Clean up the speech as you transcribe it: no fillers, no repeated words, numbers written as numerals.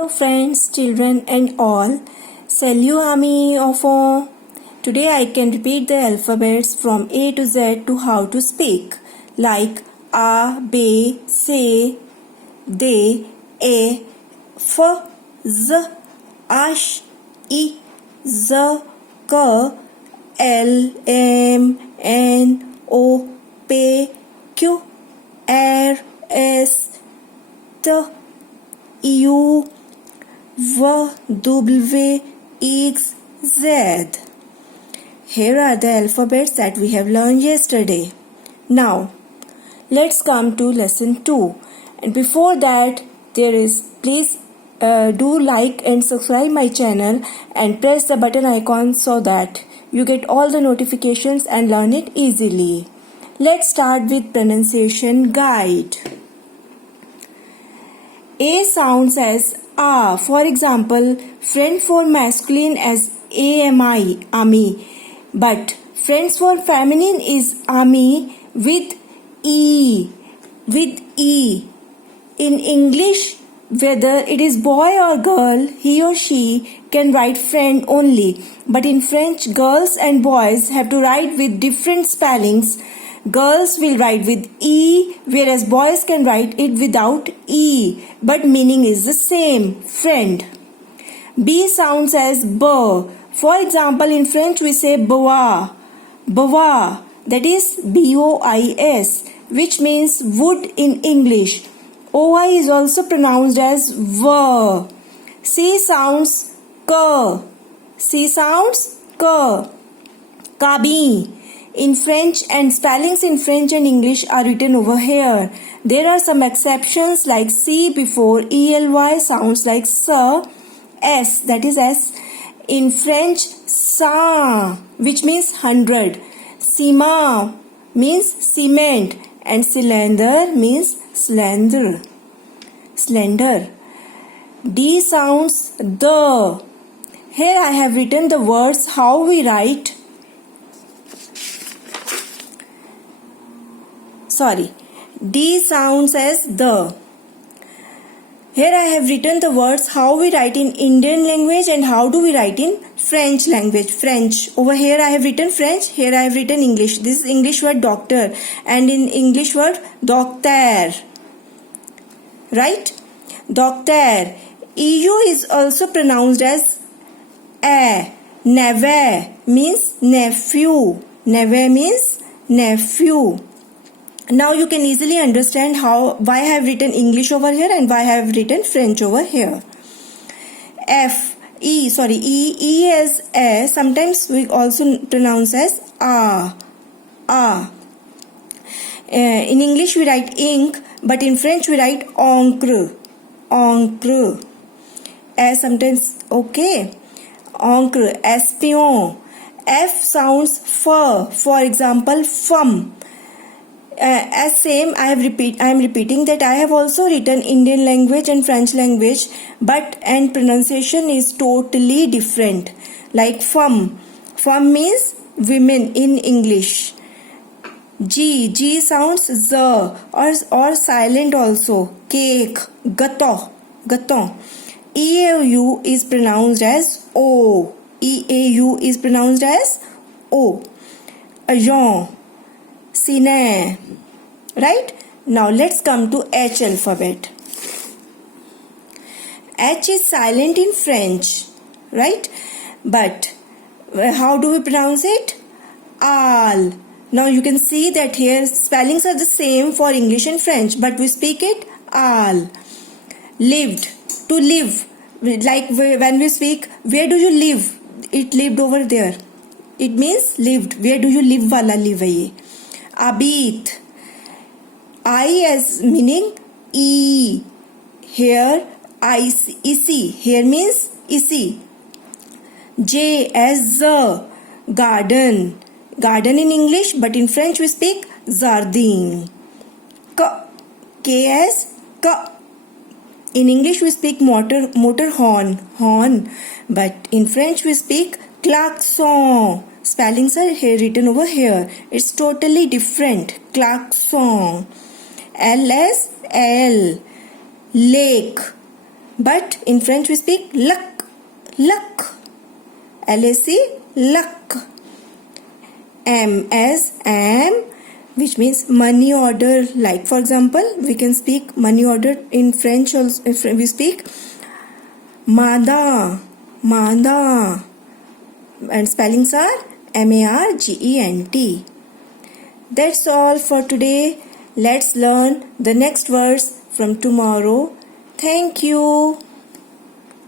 Hello friends, children and all. Salut ami enfants. Today I can repeat the alphabets from A to Z to how to speak. Like A, B, C, D, E, F, Z, H, I, Z, K, L, M, N, O, P, Q, R, S, T, U, V, W, X, Z. Here are the alphabets that we have learned yesterday. Now, let's come to lesson 2. And before that, please do like and subscribe my channel and press the button icon so that you get all the notifications and learn it easily. Let's start with pronunciation guide. A sounds as A. For example, friend for masculine as AMI, ami. But friends for feminine is ami with E. With E. In English, whether it is boy or girl, he or she can write friend only. But in French, girls and boys have to write with different spellings. Girls will write with E, whereas boys can write it without E, but meaning is the same, friend. B sounds as B. For example, in French we say bois, bois, that is B-O-I-S, which means wood in English. OI is also pronounced as V. C sounds K. C sounds K. Cabine. In French, and spellings in French and English are written over here. There are some exceptions like C before ELY sounds like S, that is S. In French, cent, which means 100. Ciment means cement and cylinder means slender. Slender. D sounds the. Here I have written the words how we write. D sounds as the. Here I have written the words how we write in Indian language and how do we write in French language. French. Over here I have written French. Here I have written English. This is English word doctor and in English word docteur. Right? Docteur. EU is also pronounced as a. Neveu means nephew. Neveu means nephew. Now you can easily understand why I have written English over here and why I have written French over here. E as A. Sometimes we also pronounce as A. A. In English we write ink, but in French we write encre. Encre. As sometimes, okay. Encre. Espion. F sounds F. For example, femme. As same, I am repeating that I have also written Indian language and French language, and pronunciation is totally different. Like femme. Femme means women in English. G sounds Z or silent also. Cake. Gâteau. Gâteau. EAU is pronounced as O. EAU is pronounced as O. Agent. Cine. Right? Now let's come to H alphabet. H is silent in French. Right? But how do we pronounce it? Al. Now you can see that here spellings are the same for English and French, but we speak it al. Lived. To live. Like when we speak, where do you live? It lived over there. It means lived. Where do you live? Wala live hai. Abit. I as meaning E. Here Isi. Here means Isi. J as Z. Garden. Garden in English, but in French we speak jardin. K as K. In English we speak motor horn, but in French we speak klaxon. Spellings are here written over here. It's totally different. Klaxon. L as L. Lake. But in French we speak luck, luck. L-A-C, luck. M as am, which means money order. Like for example, we can speak money order in French also. If we speak mada, mada, and spellings are M-A-R-G-E-N-T. That's all for today. Let's learn the next words from tomorrow. Thank you.